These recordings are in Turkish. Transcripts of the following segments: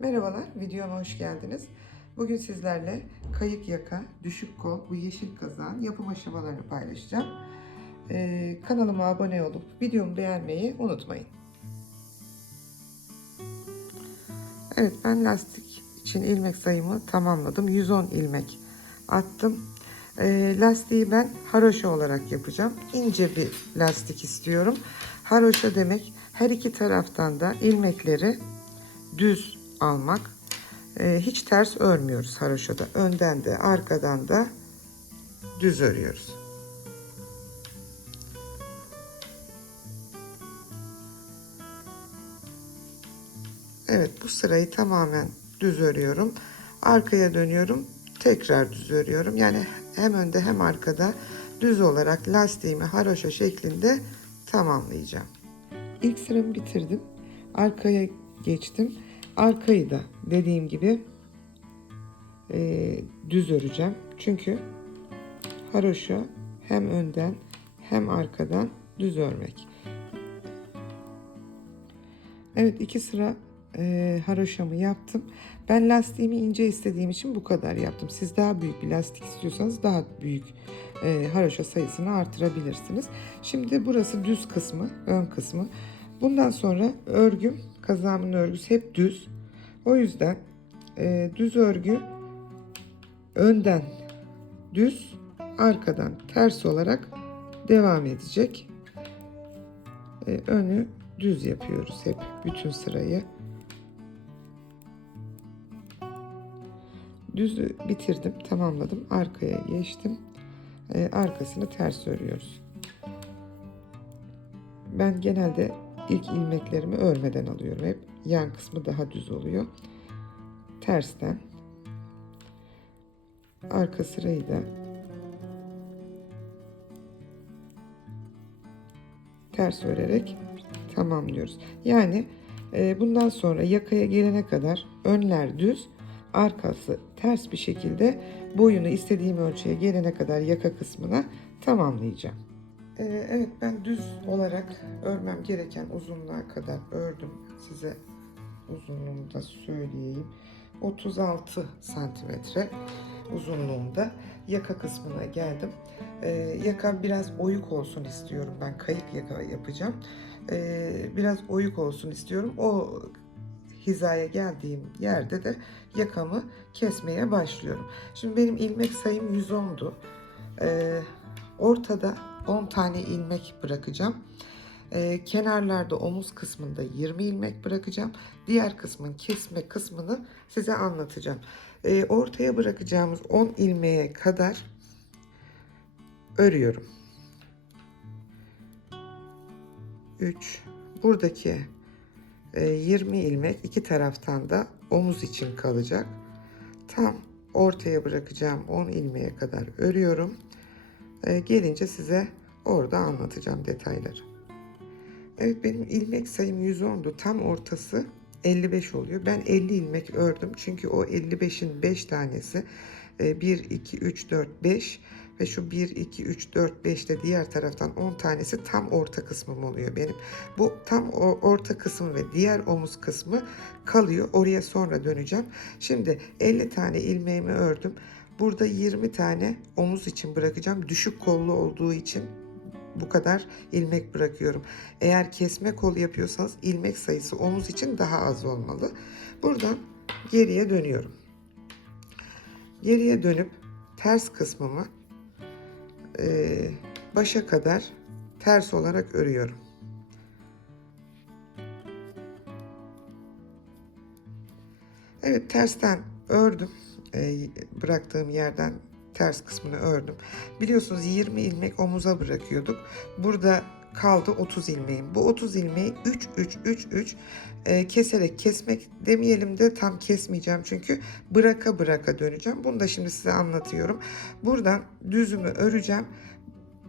Merhabalar, videoma hoş geldiniz. Bugün sizlerle kayık yaka, düşük kol, bu yeşil kazağın yapım aşamalarını paylaşacağım. Kanalıma abone olup videomu beğenmeyi unutmayın. Evet, ben lastik için ilmek sayımı tamamladım. 110 ilmek attım. Lastiği ben haroşa olarak yapacağım. İnce bir lastik istiyorum. Haroşa demek her iki taraftan da ilmekleri düz almak. Hiç ters örmüyoruz haroşada. Önden de arkadan da düz örüyoruz. Evet, bu sırayı tamamen düz örüyorum. Arkaya dönüyorum. Tekrar düz örüyorum. Yani hem önde hem arkada düz olarak lastiğimi haroşa şeklinde tamamlayacağım. İlk sıramı bitirdim. Arkaya geçtim. Arkayı da dediğim gibi düz öreceğim. Çünkü haroşa hem önden hem arkadan düz örmek. Evet, iki sıra haroşamı yaptım. Ben lastiğimi ince istediğim için bu kadar yaptım. Siz daha büyük bir lastik istiyorsanız daha büyük haroşa sayısını artırabilirsiniz. Şimdi burası düz kısmı, ön kısmı. Bundan sonra örgüm, kazağımın örgüsü hep düz. O yüzden düz örgü önden düz, arkadan ters olarak devam edecek. Önü düz yapıyoruz hep, bütün sırayı. Düzü bitirdim, tamamladım. Arkaya geçtim. Arkasını ters örüyoruz. Ben genelde ilk ilmeklerimi örmeden alıyorum hep. Yan kısmı daha düz oluyor. Tersten. Arka sırayı da ters örerek tamamlıyoruz. Yani bundan sonra yakaya gelene kadar önler düz, arkası ters bir şekilde boyunu istediğim ölçüye gelene kadar yaka kısmına tamamlayacağım. Evet, ben düz olarak örmem gereken uzunluğa kadar ördüm. Size uzunluğunu da söyleyeyim. 36 santimetre uzunluğunda yaka kısmına geldim. Yaka biraz oyuk olsun istiyorum. Ben kayık yaka yapacağım. Biraz oyuk olsun istiyorum. O hizaya geldiğim yerde de yakamı kesmeye başlıyorum. Şimdi benim ilmek sayım 110'du. Ortada 10 tane ilmek bırakacağım. Kenarlarda omuz kısmında 20 ilmek bırakacağım. Diğer kısmın kesme kısmını size anlatacağım. Ortaya bırakacağımız 10 ilmeğe kadar örüyorum. 3. Buradaki 20 ilmek iki taraftan da omuz için kalacak. Tam ortaya bırakacağım 10 ilmeğe kadar örüyorum. Gelince size orada anlatacağım detayları. Evet, benim ilmek sayım 110'du. Tam ortası 55 oluyor. Ben 50 ilmek ördüm. Çünkü o 55'in 5 tanesi 1, 2, 3, 4, 5 ve şu 1, 2, 3, 4, 5 de diğer taraftan 10 tanesi tam orta kısmım oluyor benim. Bu tam orta kısım ve diğer omuz kısmı kalıyor. Oraya sonra döneceğim. Şimdi 50 tane ilmeğimi ördüm. Burada 20 tane omuz için bırakacağım. Düşük kollu olduğu için bu kadar ilmek bırakıyorum. Eğer kesme kol yapıyorsanız ilmek sayısı omuz için daha az olmalı. Buradan geriye dönüyorum. Geriye dönüp ters kısmımı başa kadar ters olarak örüyorum. Evet, tersten ördüm. Bıraktığım yerden ters kısmını ördüm. Biliyorsunuz 20 ilmek omuza bırakıyorduk. Burada kaldı 30 ilmeğim. Bu 30 ilmeği 3 3 3 3 keserek, kesmek demeyelim de tam kesmeyeceğim çünkü bıraka bıraka döneceğim. Bunu da şimdi size anlatıyorum. Buradan düzümü öreceğim.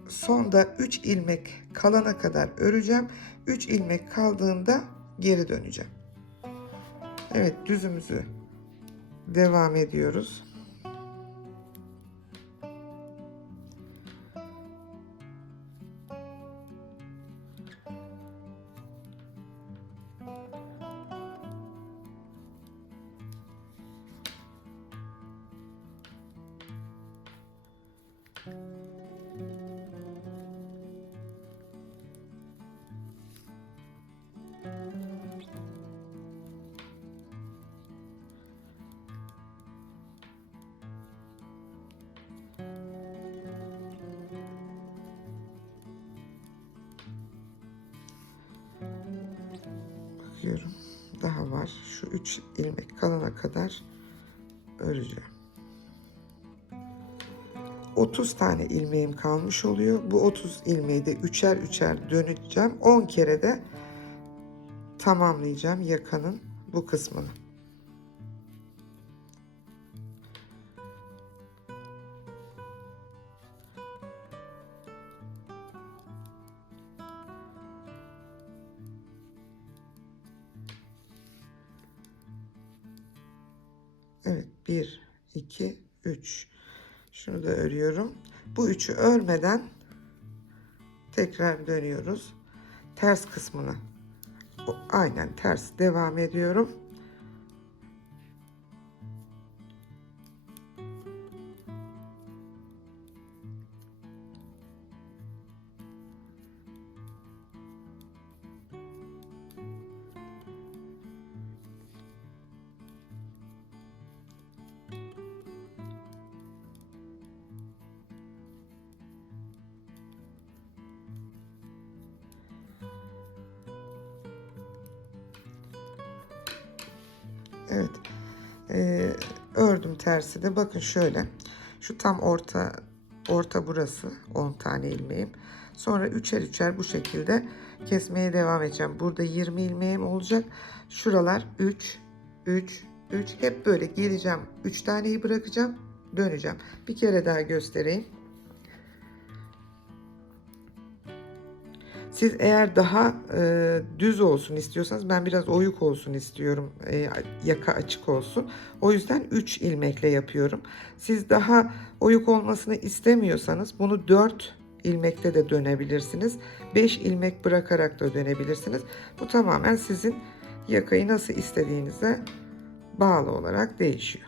Sonda 3 ilmek kalana kadar öreceğim. 3 ilmek kaldığında geri döneceğim. Evet, düzümüzü devam ediyoruz. Bakıyorum. Daha var. Şu 3 ilmek kalana kadar öreceğim. 30 tane ilmeğim kalmış oluyor. Bu 30 ilmeği de üçer üçer döneceğim. 10 kere de tamamlayacağım yakanın bu kısmını. Evet, 1 2 3. Şunu da örüyorum. Bu üçü örmeden tekrar dönüyoruz. Ters kısmını aynen ters devam ediyorum. Evet. Ördüm tersi de. Bakın şöyle. Şu tam orta burası. 10 tane ilmeğim. Sonra üçer üçer bu şekilde kesmeye devam edeceğim. Burada 20 ilmeğim olacak. Şuralar 3 3 3 hep böyle geleceğim. 3 taneyi bırakacağım. Döneceğim. Bir kere daha göstereyim. Siz eğer daha düz olsun istiyorsanız, ben biraz oyuk olsun istiyorum. Yaka açık olsun. O yüzden 3 ilmekle yapıyorum. Siz daha oyuk olmasını istemiyorsanız bunu 4 ilmekte de dönebilirsiniz. 5 ilmek bırakarak da dönebilirsiniz. Bu tamamen sizin yakayı nasıl istediğinize bağlı olarak değişiyor.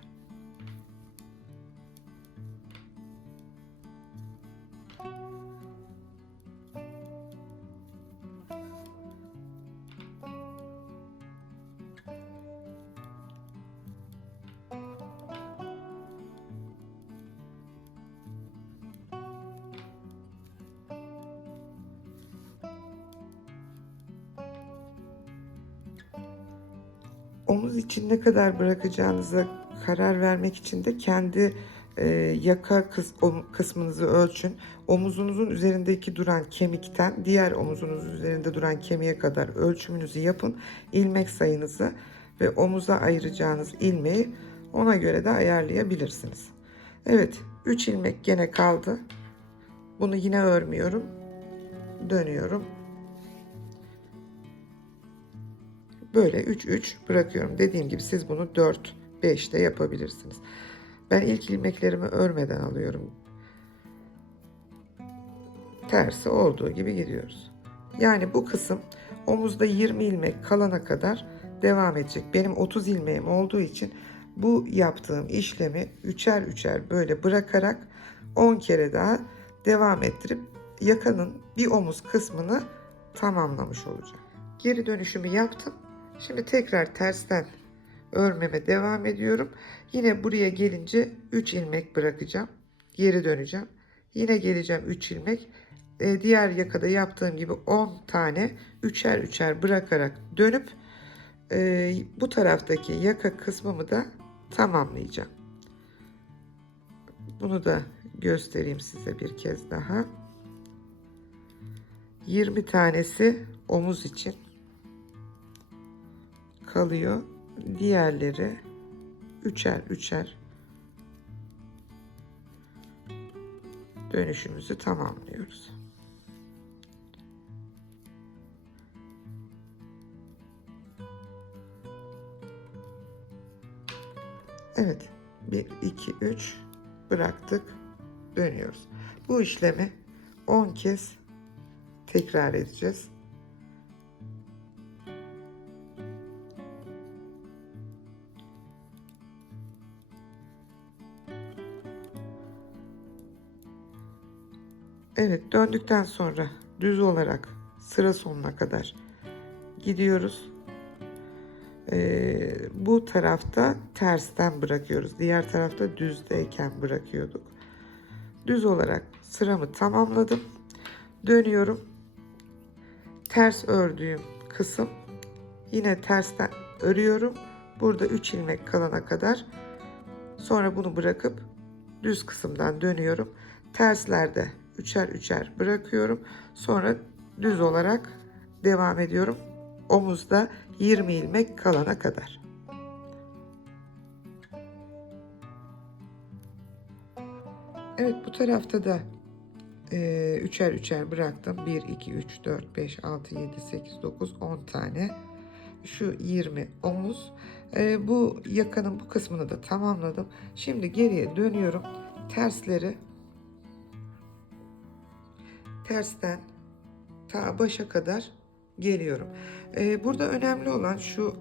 Omuz için ne kadar bırakacağınıza karar vermek için de kendi yaka kısmınızı ölçün. Omuzunuzun üzerindeki duran kemikten diğer omuzunuzun üzerinde duran kemiğe kadar ölçümünüzü yapın. İlmek sayınızı ve omuza ayıracağınız ilmeği ona göre de ayarlayabilirsiniz. Evet, 3 ilmek gene kaldı. Bunu yine örmüyorum. Dönüyorum. Böyle 3-3 bırakıyorum. Dediğim gibi siz bunu 4-5 de yapabilirsiniz. Ben ilk ilmeklerimi örmeden alıyorum. Tersi olduğu gibi gidiyoruz. Yani bu kısım omuzda 20 ilmek kalana kadar devam edecek. Benim 30 ilmeğim olduğu için bu yaptığım işlemi üçer üçer böyle bırakarak 10 kere daha devam ettirip yakanın bir omuz kısmını tamamlamış olacağım. Geri dönüşümü yaptım. Şimdi tekrar tersten örmeme devam ediyorum. Yine buraya gelince 3 ilmek bırakacağım. Geri döneceğim. Yine geleceğim 3 ilmek. Diğer yakada yaptığım gibi 10 tane üçer üçer bırakarak dönüp bu taraftaki yaka kısmımı da tamamlayacağım. Bunu da göstereyim size bir kez daha. 20 tanesi omuz için kalıyor. Diğerleri üçer üçer dönüşümüzü tamamlıyoruz. Evet, 1 2 3 bıraktık, dönüyoruz. Bu işlemi 10 kez tekrar edeceğiz. Evet, döndükten sonra düz olarak sıra sonuna kadar gidiyoruz. Bu tarafta tersten bırakıyoruz. Diğer tarafta düzdeyken bırakıyorduk. Düz olarak sıramı tamamladım. Dönüyorum. Ters ördüğüm kısım Yine tersten örüyorum. Burada 3 ilmek kalana kadar. Sonra bunu bırakıp düz kısımdan dönüyorum. Terslerde üçer üçer bırakıyorum. Sonra düz olarak devam ediyorum. Omuzda 20 ilmek kalana kadar. Evet, bu tarafta da üçer üçer bıraktım. 1, 2, 3, 4, 5, 6, 7, 8, 9, 10 tane. Şu 20 omuz. Bu yakanın bu kısmını da tamamladım. Şimdi geriye dönüyorum. Tersleri tersten ta başa kadar geliyorum. Burada önemli olan şu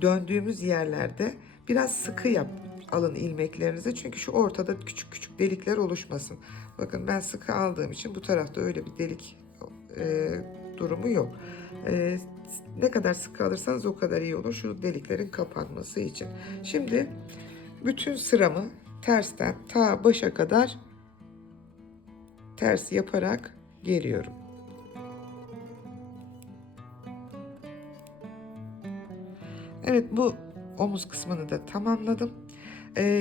döndüğümüz yerlerde biraz sıkı alın ilmeklerinizi. Çünkü şu ortada küçük küçük delikler oluşmasın. Bakın ben sıkı aldığım için bu tarafta öyle bir delik durumu yok. Ne kadar sıkı alırsanız o kadar iyi olur şu deliklerin kapanması için. Şimdi bütün sıramı tersten ta başa kadar ters yaparak geliyorum. Evet, bu omuz kısmını da tamamladım.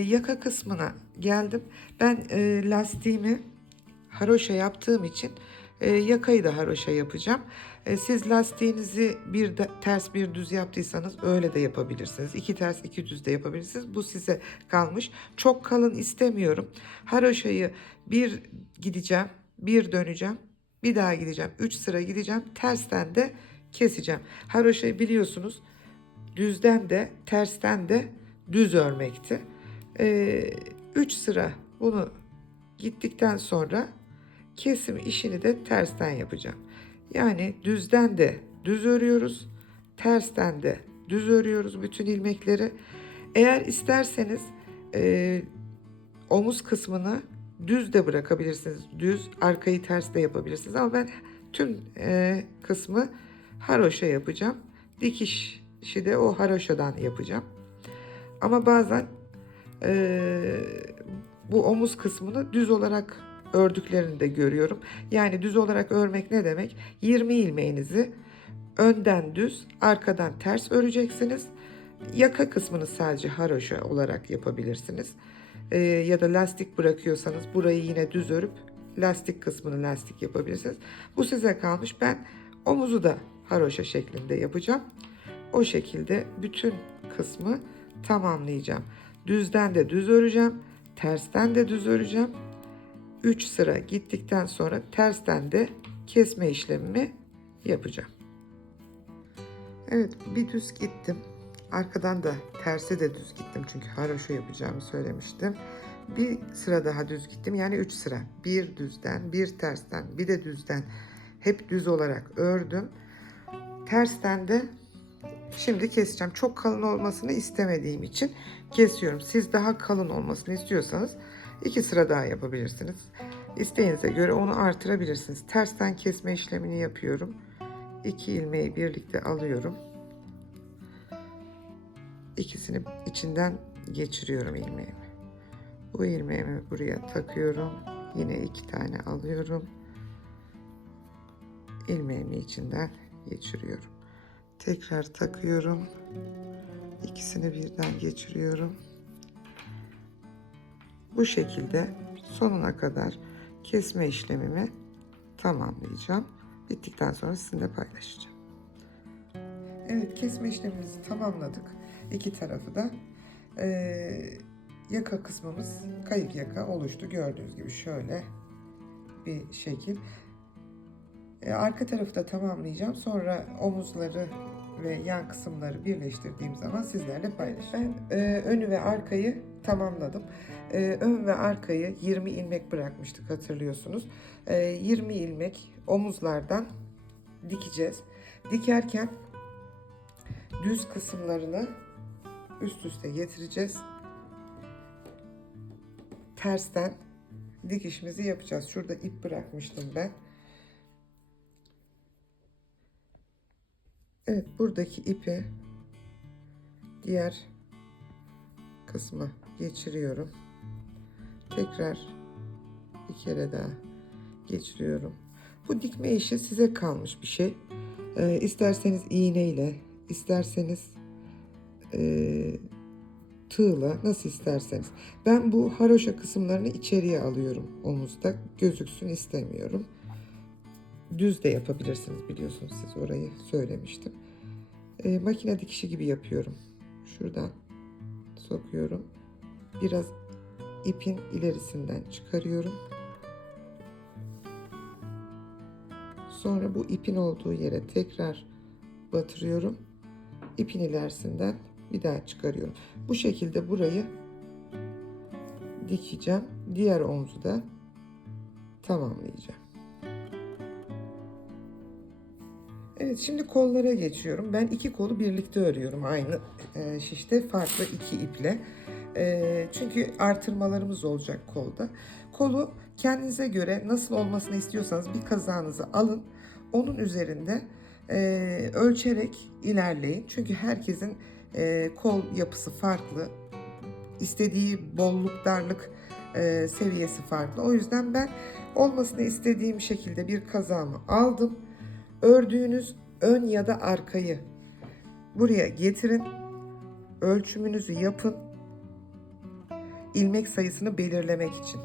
Yaka kısmına geldim. Ben lastiğimi haroşa yaptığım için yakayı da haroşa yapacağım. Siz lastiğinizi bir ters bir düz yaptıysanız öyle de yapabilirsiniz. 2 ters 2 düz de yapabilirsiniz. Bu size kalmış. Çok kalın istemiyorum. Haroşayı bir gideceğim, bir döneceğim, bir daha gideceğim. 3 sıra gideceğim. Tersten de keseceğim. Haroşayı biliyorsunuz, düzden de tersten de düz örmekti. 3 sıra bunu gittikten sonra kesim işini de tersten yapacağım. Yani düzden de düz örüyoruz, tersten de düz örüyoruz bütün ilmekleri. Eğer isterseniz omuz kısmını düz de bırakabilirsiniz. Düz, arkayı ters de yapabilirsiniz. Ama ben tüm kısmı haroşa yapacağım. Dikişi de o haroşadan yapacağım. Ama bazen bu omuz kısmını düz olarak ördüklerini de görüyorum. Yani düz olarak örmek ne demek? 20 ilmeğinizi önden düz, arkadan ters öreceksiniz. Yaka kısmını sadece haroşa olarak yapabilirsiniz. Ya da lastik bırakıyorsanız burayı yine düz örüp lastik kısmını lastik yapabilirsiniz. Bu size kalmış. Ben omuzu da haroşa şeklinde yapacağım. O şekilde bütün kısmı tamamlayacağım. Düzden de düz öreceğim. Tersten de düz öreceğim. 3 sıra gittikten sonra tersten de kesme işlemimi yapacağım. Evet, bir düz gittim. Arkadan da tersi de düz gittim. Çünkü haroşa yapacağımı söylemiştim. Bir sıra daha düz gittim. Yani 3 sıra. Bir düzden, bir tersten, bir de düzden. Hep düz olarak ördüm. Tersten de şimdi keseceğim. Çok kalın olmasını istemediğim için kesiyorum. Siz daha kalın olmasını istiyorsanız 2 sıra daha yapabilirsiniz. İsteğinize göre onu artırabilirsiniz. Tersten kesme işlemini yapıyorum. 2 ilmeği birlikte alıyorum. İkisini içinden geçiriyorum ilmeğimi. Bu ilmeğimi buraya takıyorum. Yine 2 tane alıyorum. İlmeğimi içinden geçiriyorum. Tekrar takıyorum. İkisini birden geçiriyorum. Bu şekilde sonuna kadar kesme işlemimi tamamlayacağım. Bittikten sonra sizinle paylaşacağım. Evet, kesme işlemimizi tamamladık. İki tarafı da yaka kısmımız kayık yaka oluştu. Gördüğünüz gibi şöyle bir şekil. Arka tarafı da tamamlayacağım. Sonra omuzları ve yan kısımları birleştirdiğim zaman sizlerle paylaşacağım. Ben önü ve arkayı tamamladım. Ön ve arkayı 20 ilmek bırakmıştık, hatırlıyorsunuz. 20 ilmek omuzlardan dikeceğiz. Dikerken düz kısımlarını üst üste getireceğiz. Tersten dikişimizi yapacağız. Şurada ip bırakmıştım ben. Evet, buradaki ipi diğer kısma geçiriyorum. Tekrar bir kere daha geçiriyorum. Bu dikme işi size kalmış bir şey. İsterseniz iğneyle, isterseniz tığla, nasıl isterseniz. Ben bu haroşa kısımlarını içeriye alıyorum omuzda. Gözüksün istemiyorum. Düz de yapabilirsiniz, biliyorsunuz, siz orayı söylemiştim. Makine dikişi gibi yapıyorum. Şuradan sokuyorum. Biraz ipin ilerisinden çıkarıyorum. Sonra bu ipin olduğu yere tekrar batırıyorum. İpin ilerisinden bir daha çıkarıyorum. Bu şekilde burayı dikeceğim. Diğer omuzu da tamamlayacağım. Evet, şimdi kollara geçiyorum. Ben iki kolu birlikte örüyorum. Aynı şişte farklı iki iple. Çünkü artırmalarımız olacak kolda. Kolu kendinize göre nasıl olmasını istiyorsanız bir kazağınızı alın. Onun üzerinde ölçerek ilerleyin. Çünkü herkesin kol yapısı farklı. İstediği bolluk, darlık seviyesi farklı. O yüzden ben olmasını istediğim şekilde bir kazağımı aldım. Ördüğünüz ön ya da arkayı buraya getirin. Ölçümünüzü yapın. İlmek sayısını belirlemek için.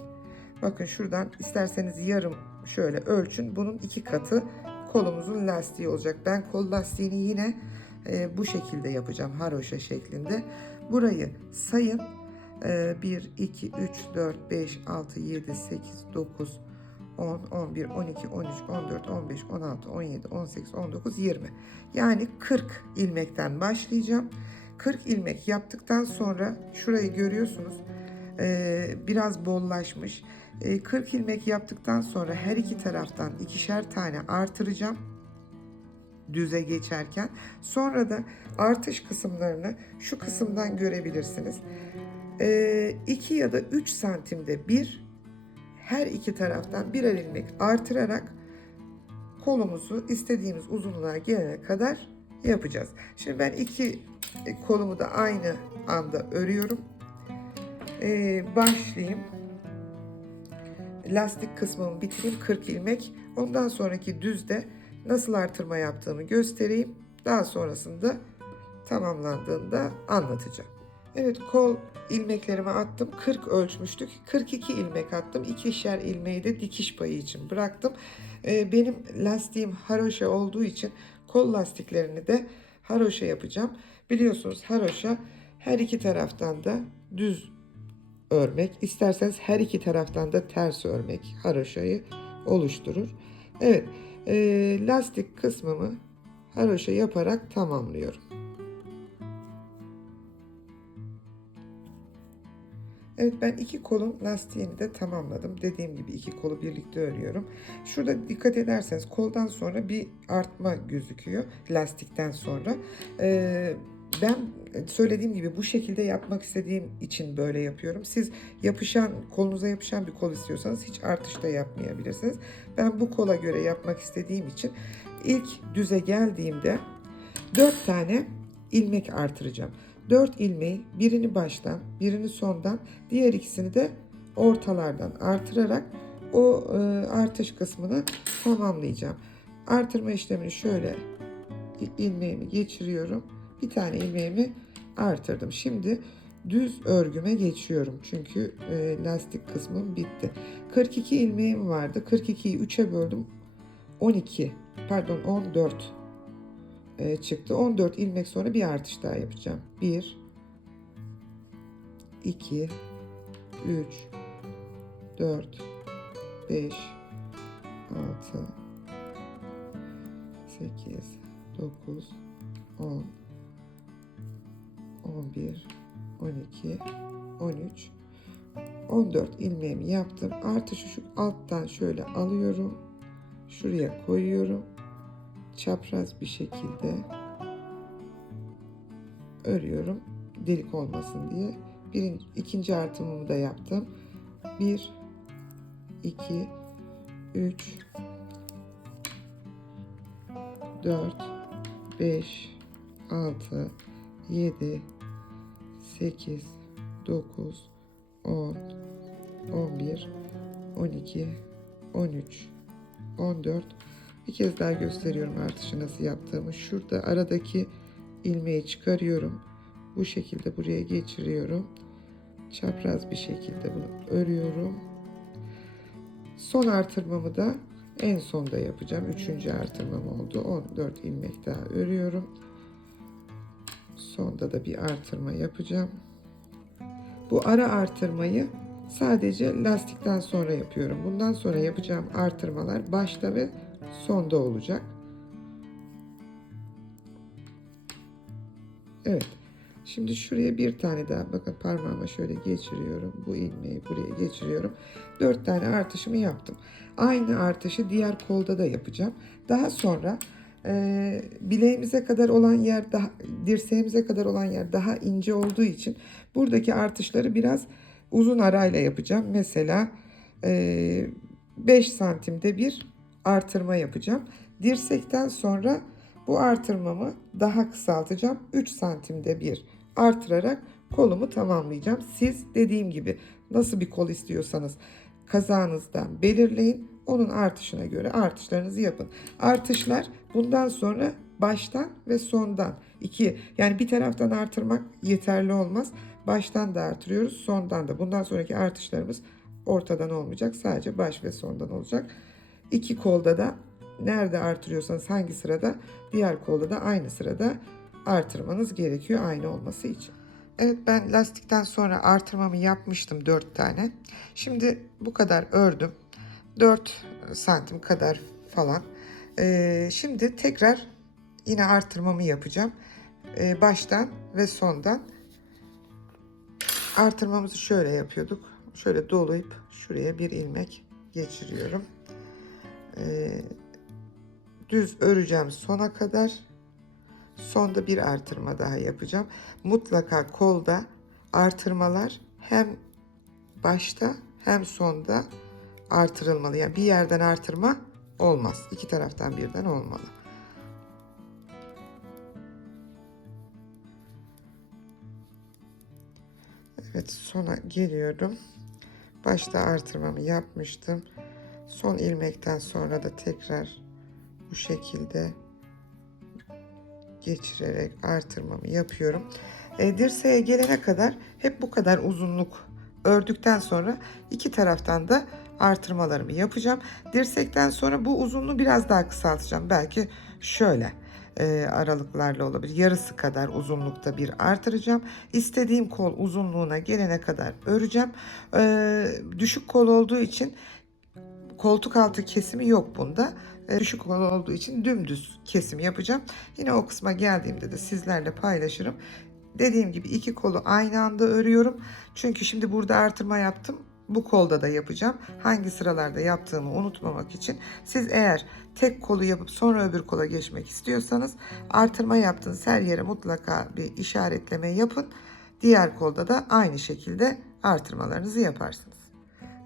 Bakın şuradan isterseniz yarım şöyle ölçün. Bunun 2 katı kolumuzun lastiği olacak. Ben kol lastiğini yine bu şekilde yapacağım. Haroşa şeklinde. Burayı sayın. 1, 2, 3, 4, 5, 6, 7, 8, 9, 10, 11, 12, 13, 14, 15, 16, 17, 18, 19, 20. Yani 40 ilmekten başlayacağım. 40 ilmek yaptıktan sonra şurayı görüyorsunuz. Biraz bollaşmış. 40 ilmek yaptıktan sonra her iki taraftan ikişer tane artıracağım düze geçerken. Sonra da artış kısımlarını şu kısımdan görebilirsiniz. 2 ya da 3 santimde bir her iki taraftan birer ilmek artırarak kolumuzu istediğimiz uzunluğa gelene kadar yapacağız. Şimdi ben iki kolumu da aynı anda örüyorum. Başlayayım. Lastik kısmımı bitireyim, 40 ilmek. Ondan sonraki düzde nasıl artırma yaptığımı göstereyim. Daha sonrasında tamamlandığında anlatacağım. Evet, kol ilmeklerimi attım. 40 ölçmüştük. 42 ilmek attım. İkişer ilmeği de dikiş payı için bıraktım. Benim lastiğim haroşa olduğu için kol lastiklerini de haroşa yapacağım. Biliyorsunuz haroşa her iki taraftan da düz örmek. İsterseniz her iki taraftan da ters örmek haroşayı oluşturur. Evet, lastik kısmımı haroşa yaparak tamamlıyorum. Evet, ben iki kolun lastiğini de tamamladım. Dediğim gibi iki kolu birlikte örüyorum. Şurada dikkat ederseniz koldan sonra bir artma gözüküyor lastikten sonra. Ben söylediğim gibi bu şekilde yapmak istediğim için böyle yapıyorum. Siz kolunuza yapışan bir kol istiyorsanız hiç artış da yapmayabilirsiniz. Ben bu kola göre yapmak istediğim için ilk düze geldiğimde 4 tane ilmek artıracağım. 4 ilmeği birini baştan, birini sondan, diğer ikisini de ortalardan artırarak o artış kısmını tamamlayacağım. Artırma işlemini şöyle ilmeğimi geçiriyorum. Bir tane ilmeğimi artırdım. Şimdi düz örgüme geçiyorum. Çünkü lastik kısmım bitti. 42 ilmeğim vardı. 42'yi 3'e böldüm. 14 çıktı. 14 ilmek sonra bir artış daha yapacağım. 1, 2, 3, 4, 5, 6, 8, 9, 10, 11, 12, 13, 14 ilmeğimi yaptım. Artışı şu alttan şöyle alıyorum. Şuraya koyuyorum. Çapraz bir şekilde örüyorum. Delik olmasın diye. İkinci artırmamı da yaptım. 1, 2, 3, 4, 5, 6, 7, 8, 9, 10, 11, 12, 13, 14, Bir kez daha gösteriyorum artışı nasıl yaptığımı. Şurada aradaki ilmeği çıkarıyorum. Bu şekilde buraya geçiriyorum. Çapraz bir şekilde bunu örüyorum. Son artırmamı da en sonda yapacağım. Üçüncü artırmam oldu. 14 ilmek daha örüyorum. Sonda da bir artırma yapacağım. Bu ara artırmayı sadece lastikten sonra yapıyorum. Bundan sonra yapacağım artırmalar başta ve sonda olacak. Evet. Şimdi şuraya bir tane daha, bakın parmağıma şöyle geçiriyorum. Bu ilmeği buraya geçiriyorum. 4 tane artışımı yaptım. Aynı artışı diğer kolda da yapacağım. Daha sonra bileğimize kadar olan yer, dirseğimize kadar olan yer daha ince olduğu için buradaki artışları biraz uzun arayla yapacağım. Mesela 5 santimde bir artırma yapacağım. Dirsekten sonra bu artırmamı daha kısaltacağım. 3 santimde bir artırarak kolumu tamamlayacağım. Siz dediğim gibi nasıl bir kol istiyorsanız kazağınızdan belirleyin. Onun artışına göre artışlarınızı yapın. Artışlar bundan sonra baştan ve sondan iki, yani bir taraftan artırmak yeterli olmaz. Baştan da artırıyoruz, sondan da. Bundan sonraki artışlarımız ortadan olmayacak. Sadece baş ve sondan olacak. İki kolda da nerede artırıyorsanız hangi sırada, diğer kolda da aynı sırada artırmanız gerekiyor aynı olması için. Evet, ben lastikten sonra artırmamı yapmıştım 4 tane. Şimdi bu kadar ördüm. 4 santim kadar falan. Şimdi tekrar yine artırmamı yapacağım. Baştan ve sondan. Artırmamızı şöyle yapıyorduk. Şöyle dolayıp şuraya bir ilmek geçiriyorum. Düz öreceğim sona kadar. Sonda bir artırma daha yapacağım. Mutlaka kolda artırmalar hem başta hem sonda artırılmalı. Yani bir yerden artırma olmaz. İki taraftan birden olmalı. Evet, sona geliyorum. Başta artırmamı yapmıştım. Son ilmekten sonra da tekrar bu şekilde geçirerek artırmamı yapıyorum. Dirseğe gelene kadar hep bu kadar uzunluk ördükten sonra iki taraftan da artırmalarımı yapacağım. Dirsekten sonra bu uzunluğu biraz daha kısaltacağım. Belki şöyle aralıklarla olabilir. Yarısı kadar uzunlukta bir artıracağım. İstediğim kol uzunluğuna gelene kadar öreceğim. Düşük kol olduğu için koltuk altı kesimi yok bunda. Düşük kol olduğu için dümdüz kesim yapacağım. Yine o kısma geldiğimde de sizlerle paylaşırım. Dediğim gibi iki kolu aynı anda örüyorum. Çünkü şimdi burada artırma yaptım. Bu kolda da yapacağım. Hangi sıralarda yaptığımı unutmamak için. Siz eğer tek kolu yapıp sonra öbür kola geçmek istiyorsanız artırma yaptığınız her yere mutlaka bir işaretleme yapın. Diğer kolda da aynı şekilde artırmalarınızı yaparsınız.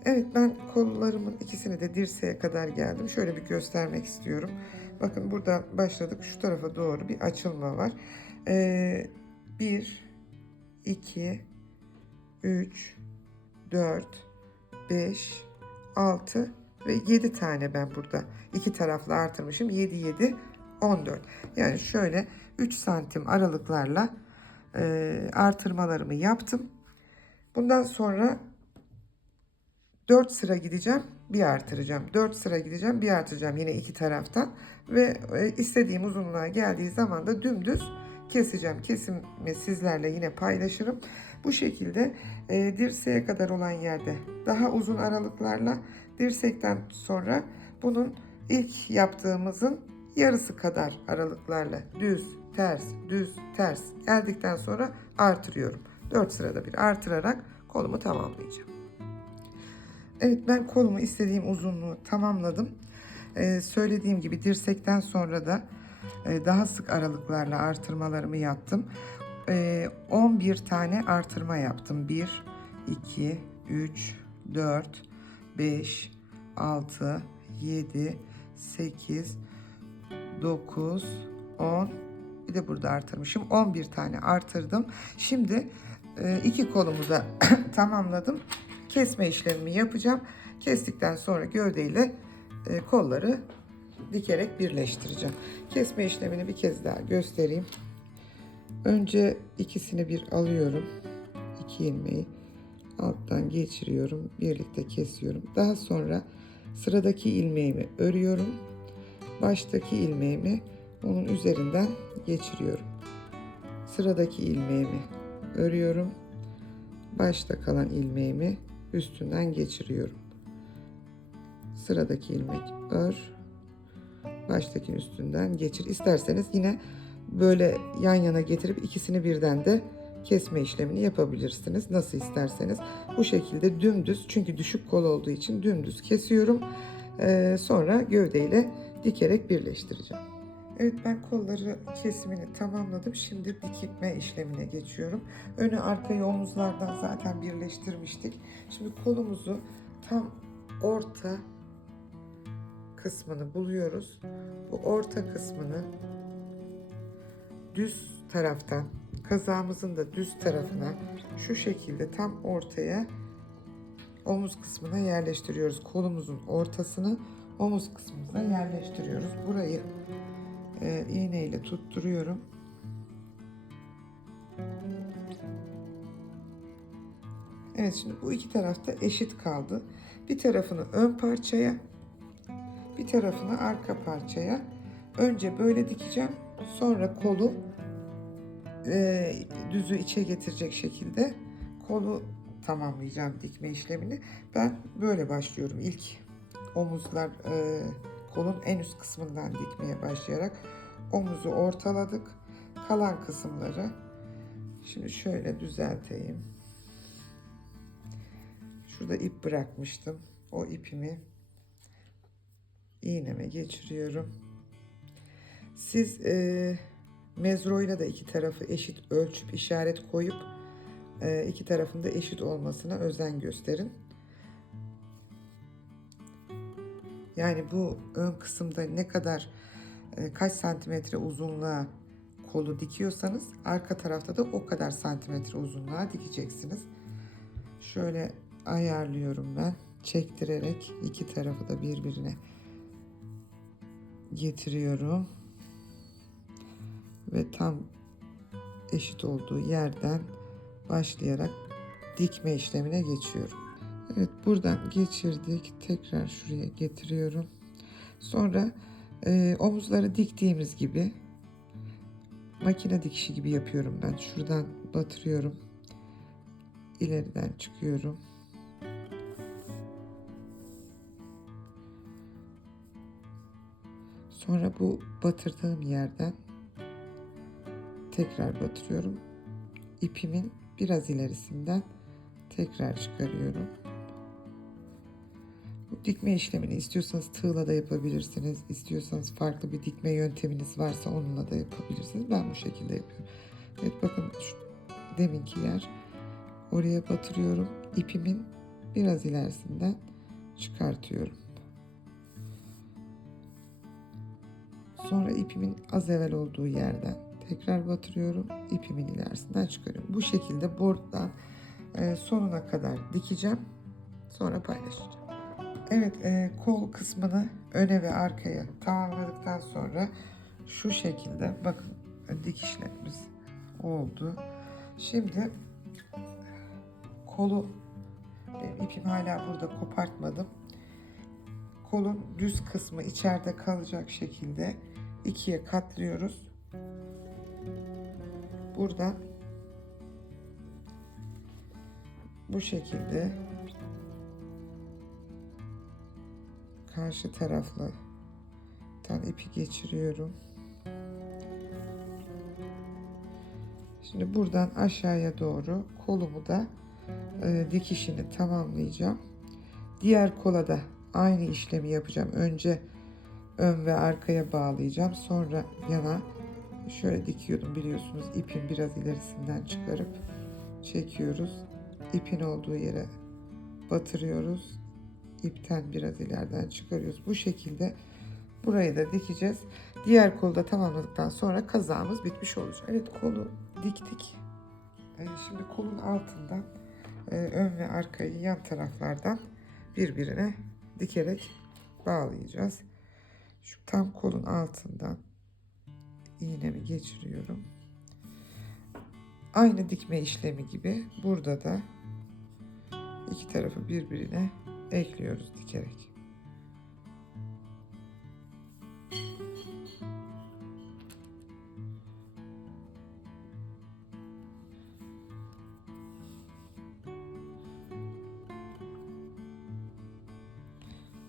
Evet, ben kollarımın ikisini de dirseğe kadar geldim. Şöyle bir göstermek istiyorum. Bakın burada başladık. Şu tarafa doğru bir açılma var. 1, 2, 3, 4, 5, 6 ve 7 tane ben burada iki taraflı artırmışım. 7, 7, 14. Yani şöyle 3 santim aralıklarla artırmalarımı yaptım. Bundan sonra 4 sıra gideceğim, bir artıracağım. 4 sıra gideceğim, bir artıracağım yine iki taraftan. Ve istediğim uzunluğa geldiği zaman da dümdüz keseceğim. Kesimi sizlerle yine paylaşırım. Bu şekilde dirseğe kadar olan yerde daha uzun aralıklarla, dirsekten sonra bunun ilk yaptığımızın yarısı kadar aralıklarla düz, ters, düz, ters geldikten sonra artırıyorum. 4 sırada bir artırarak kolumu tamamlayacağım. Evet, ben kolumu istediğim uzunluğu tamamladım. Söylediğim gibi dirsekten sonra da daha sık aralıklarla artırmalarımı yaptım. 11 tane artırma yaptım. 1, 2, 3, 4, 5, 6, 7, 8, 9, 10. Bir de burada artırmışım. 11 tane artırdım. Şimdi iki kolumu da tamamladım. Kesme işlemimi yapacağım. Kestikten sonra gövdeyle kolları dikerek birleştireceğim. Kesme işlemini bir kez daha göstereyim. Önce ikisini bir alıyorum. 2 ilmeği alttan geçiriyorum. Birlikte kesiyorum. Daha sonra sıradaki ilmeğimi örüyorum. Baştaki ilmeğimi onun üzerinden geçiriyorum. Sıradaki ilmeğimi örüyorum. Başta kalan ilmeğimi üstünden geçiriyorum. Sıradaki ilmek ör. Baştakinin üstünden geçir. İsterseniz yine böyle yan yana getirip ikisini birden de kesme işlemini yapabilirsiniz. Nasıl isterseniz. Bu şekilde dümdüz, çünkü düşük kol olduğu için dümdüz kesiyorum. Sonra gövdeyle dikerek birleştireceğim. Evet, ben kolları kesimini tamamladım. Şimdi dikme işlemine geçiyorum. Önü arkayı omuzlardan zaten birleştirmiştik. Şimdi kolumuzu tam orta kısmını buluyoruz. Bu orta kısmını düz taraftan, kazağımızın da düz tarafına şu şekilde tam ortaya omuz kısmına yerleştiriyoruz. Kolumuzun ortasını omuz kısmımıza yerleştiriyoruz. Burayı iğneyle tutturuyorum. Evet, şimdi bu iki tarafta eşit kaldı. Bir tarafını ön parçaya, bir tarafını arka parçaya. Önce böyle dikeceğim. Sonra kolu düzü içe getirecek şekilde kolu tamamlayacağım dikme işlemini. Ben böyle başlıyorum. İlk omuzlar kolun en üst kısmından dikmeye başlayarak omuzu ortaladık. Kalan kısımları şimdi şöyle düzelteyim. Şurada ip bırakmıştım. O ipimi iğneme geçiriyorum. Siz mezroyla da iki tarafı eşit ölçüp işaret koyup iki tarafında eşit olmasına özen gösterin. Yani bu ön kısımda ne kadar kaç santimetre uzunluğa kolu dikiyorsanız arka tarafta da o kadar santimetre uzunluğa dikeceksiniz. Şöyle ayarlıyorum ben. Çektirerek iki tarafı da birbirine getiriyorum. Ve tam eşit olduğu yerden başlayarak dikme işlemine geçiyorum. Evet, buradan geçirdik. Tekrar şuraya getiriyorum. Sonra omuzları diktiğimiz gibi makine dikişi gibi yapıyorum ben. Şuradan batırıyorum. İleriden çıkıyorum. Sonra bu batırdığım yerden tekrar batırıyorum. İpimin biraz ilerisinden tekrar çıkarıyorum. Bu dikme işlemini istiyorsanız tığla da yapabilirsiniz. İstiyorsanız farklı bir dikme yönteminiz varsa onunla da yapabilirsiniz. Ben bu şekilde yapıyorum. Evet, bakın şu deminki yer. Oraya batırıyorum. İpimin biraz ilerisinden çıkartıyorum. Sonra ipimin az evvel olduğu yerden tekrar batırıyorum. İpimin ilerisinden çıkarıyorum. Bu şekilde board'dan sonuna kadar dikeceğim. Sonra paylaşacağım. Evet, kol kısmını öne ve arkaya tamamladıktan sonra şu şekilde bakın dikişlerimiz oldu. Şimdi kolu, benim ipim hala burada, kopartmadım. Kolun düz kısmı içeride kalacak şekilde ikiye katlıyoruz. Buradan bu şekilde karşı tarafla ipi geçiriyorum. Şimdi buradan aşağıya doğru kolumu da dikişini tamamlayacağım. Diğer kola da aynı işlemi yapacağım. Önce ön ve arkaya bağlayacağım. Sonra yana şöyle dikiyordum, biliyorsunuz. İpin biraz ilerisinden çıkarıp çekiyoruz. İpin olduğu yere batırıyoruz. İpten biraz ileriden çıkarıyoruz. Bu şekilde burayı da dikeceğiz. Diğer kolu da tamamladıktan sonra kazağımız bitmiş olacak. Evet, kolu diktik. Şimdi kolun altından ön ve arkayı yan taraflardan birbirine dikerek bağlayacağız. Şu tam kolun altından iğnemi geçiriyorum. Aynı dikme işlemi gibi burada da iki tarafı birbirine ekliyoruz dikerek.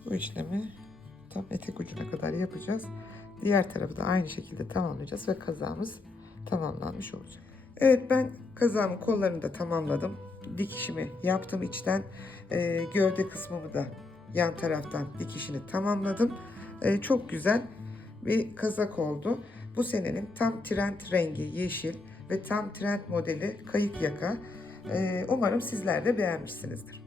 Bu işlemi tam etek ucuna kadar yapacağız. Diğer tarafı da aynı şekilde tamamlayacağız ve kazağımız tamamlanmış olacak. Evet, ben kazağımın kollarını da tamamladım. Dikişimi yaptım içten. Gövde kısmımı da yan taraftan dikişini tamamladım. Çok güzel bir kazak oldu. Bu senenin tam trend rengi yeşil ve tam trend modeli kayık yaka. Umarım sizler de beğenmişsinizdir.